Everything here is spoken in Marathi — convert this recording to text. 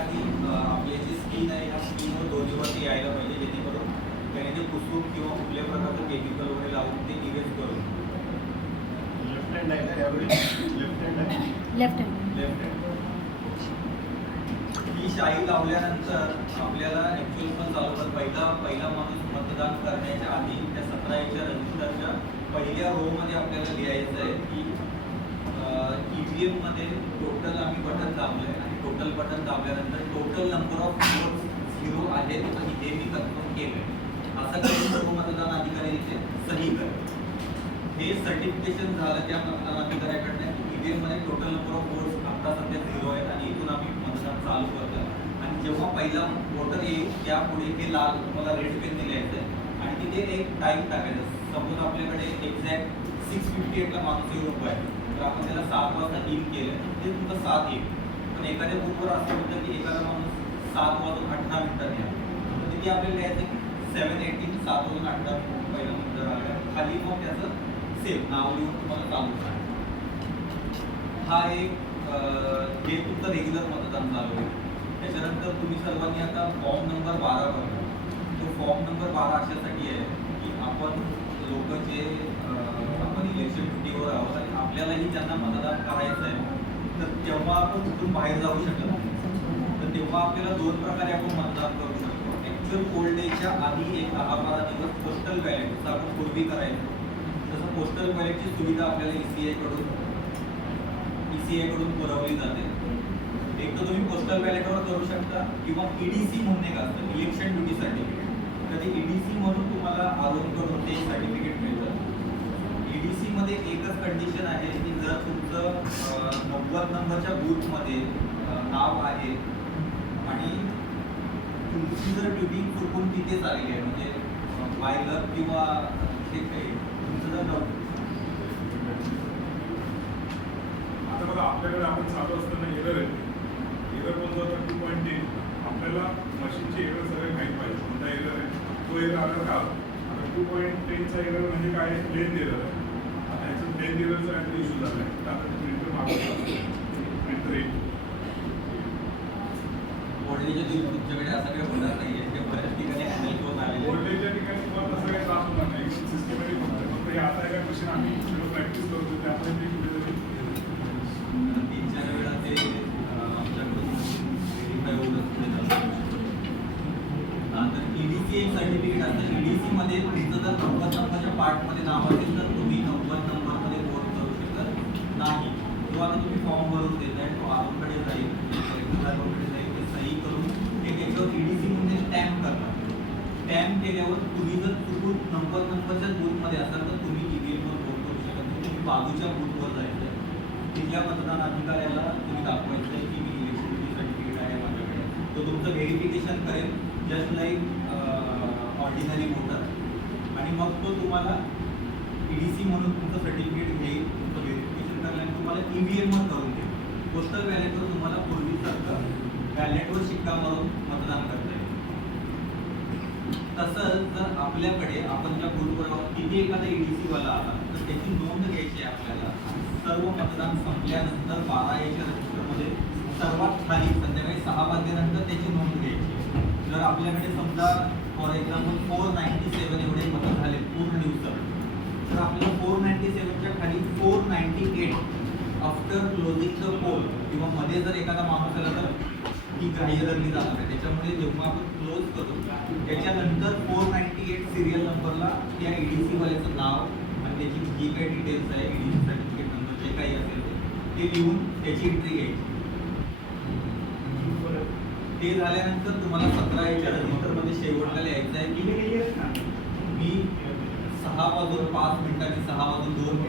आधी आपली जी स्किन आहे ह्या स्किनवर दोन्हीवरती यायला पाहिजे, जेणेकरून त्याने ते पुसून किंवा कुठल्या प्रकारचं केमिकल वगैरे लावून ते इरेज करून. लेफ्ट हँड आहे का यावेळी? लेफ्ट हँड आहे. Left hand. Left hand. ही शाई लावल्यानंतर आपल्याला ॲक्च्युअल पण चालू कर पहिला माणूस मतदान करण्याच्या आधी त्या 17 रजिस्टरच्या पहिल्या रोमध्ये आपल्याला लिहायचं आहे की EVM मध्ये टोटल आम्ही बटन दाबलंय आणि टोटल बटन दाबल्यानंतर टोटल नंबर ऑफ वोट्स 0 आहेत हे मी कन्फर्म केलंय. असं करून सर्व मतदान अधिकारी इथे सही करेल. हे सर्टिफिकेशन झालं त्या मतदान अधिकाऱ्याकडनं EVM मध्ये टोटल नंबर ऑफ वोट्स आता सध्या 0 आहेत आणि इथून आम्ही मतदान चालू करतो. आणि जेव्हा पहिला वोटर येईल त्यापुढे हे लाल तुम्हाला रेड पेन दिले आहे आणि तिथे एक टाईम टाकायचं. सपोज आपल्याकडे एक्झॅक्ट 6:58 ला माणूस येऊन उभा आहे, तर आपण त्याला 7 वाजता इन केलं ते तुमचं 7 येईल. पण एखाद्या बुकवर असं होतं की एखादा माणूस 7:18 या, तर तिथे आपल्याला लिहायचं की 7:18 7:18 पहिला नंबर आला खाली, मग त्याचं सेम नाव लिहून तुम्हाला चालू करायचं. हा एक जे तुमचं रेग्युलर मतदान चालू आहे. त्याच्यानंतर तुम्ही सर्वांनी आता फॉर्म नंबर 12 भरला. तो फॉर्म नंबर 12 अशासाठी आहे की आपण लोक जे आपण इलेक्शन ड्युटीवर आहोत आणि आपल्यालाही ज्यांना मतदान करायचं आहे, तर तेव्हा आपण कुठून बाहेर जाऊ शकत नाही. तर तेव्हा आपल्याला 2 प्रकारे आपण मतदान करू शकतो. ॲक्च्युअल पोल डेच्या आधी एक 10-12 दिवस पोस्टल बॅलेट जसं आपण पूर्वी करायचो, तसं पोस्टल बॅलेटची सुविधा आपल्याला ECI कडून पुरवली जाते. एक तर तुम्ही पोस्टल बॅलेटवर करू शकता किंवा EDC म्हणून एक असतं, इलेक्शन ड्युटी सर्टिफिकेट. तर ते EDC म्हणून तुम्हाला आरोग्यकडून ते सर्टिफिकेट मिळतं. EDC मध्ये एकच कंडिशन आहे की जर तुमचं 90 नंबरच्या बूथमध्ये नाव आहे आणि तुमची जर ड्युटी चुकून तिथेच आलेली आहे, म्हणजे बायलर किंवा हे काही तुमचं जर आता बघा आपल्याकडे आपण चालू असताना एरर आहे. एरर कोणता होता? 2.10. आपल्याला मशीनचे एरर सगळे माहीत पाहिजे. कोणता एरर आहे, तो एरर आला का? आता 2.10चा एरर म्हणजे काय? लेंथ एरर आहे. आता ह्याचं लेंथ एररचा काहीतरी इश्यू झाला आहे. तर आता प्रिंटर मागवतो. प्रिंटर येईल. वोल्टेजच्या दिवशी तुमच्याकडे असं काही होणार नाही आहे. ते बऱ्याच ठिकाणी हँडल करून आले. वोल्टेजच्या ठिकाणी तुम्हाला तसं काही त्रास होणार नाही. सिस्टमॅटिक होतं. फक्त हे आता एका मशीन आम्ही प्रॅक्टिस करतो त्यामुळे ते कुठेतरी 3-4 वेळा ते आमच्याकडून व्हेरीफाय होऊनच पुढे जातं. तर EDC एक सर्टिफिकेट असतं. EDC मध्ये तुमचं जर 90 नंबरच्या पार्टमध्ये नाव असेल तर तुम्ही 90 नंबरमध्ये वोट करू शकत नाही. तो आता तुम्ही फॉर्म भरून देताय, तो आरोकडे जाईल, कलेक्टरकडे जाईल, ते सही करून ते त्याच्यावर EDC म्हणजे स्टॅम्प करणार. स्टॅम्प केल्यावर तुम्ही जर चुकून 90 नंबरच्या बूथमध्ये असाल तर तुम्ही EVM वर वोट करू शकत नाही. तुम्ही बाजूच्या बूथवर जायचं. तिथल्या मतदान अधिकाऱ्याला तुम्ही दाखवायचं आहे की मी इलेक्शन ड्युटी सर्टिफिकेट आहे माझ्याकडे. तो तुमचं व्हेरिफिकेशन करेल जस्ट लाईक ऑर्डिनरी वोटर, आणि मग तो तुम्हाला EDC म्हणून तुमचं सर्टिफिकेट घेईल. तुमचं व्हेरिफिकेशन करल्याने तुम्हाला EVM वर करून देईल. पोस्टल बॅलेटवर तुम्हाला पूर्वीसारखं बॅलेटवर शिक्का मारून मतदान करता येईल. तसंच जर आपल्याकडे आपण ज्या बूथवर आहोत तिथे एखादा EDC वाला आला तर त्याची नोंद घ्यायची आहे आपल्याला. सर्व मतदान संपल्यानंतर 12 रजिस्टरमध्ये सर्वात खाली संध्याकाळी 6 वाजल्यानंतर त्याची नोंद घ्यायची. जर आपल्याकडे समजा फॉर एक्झाम्पल 497 एवढे मतं झाले पूर्ण दिवसात, तर आपल्याला 497च्या खाली 498 आफ्टर क्लोजिंग द पोल किंवा मध्ये जर एखादा माणूस आला तर ही ग्राह्य धरली जाणार आहे. त्याच्यामुळे जेव्हा आपण क्लोज करू त्याच्यानंतर 498 सिरियल नंबरला त्या EDC वाल्याचं नाव आणि त्याची जी काही डिटेल्स आहे, EDC सर्टिफिकेट नंबर जे काही असेल ते लिहून त्याची एंट्री घ्यायची. ते झाल्यानंतर तुम्हाला 17 रजिस्टरमध्ये शेवटला लिहायचं आहे की मी 6:05 6:02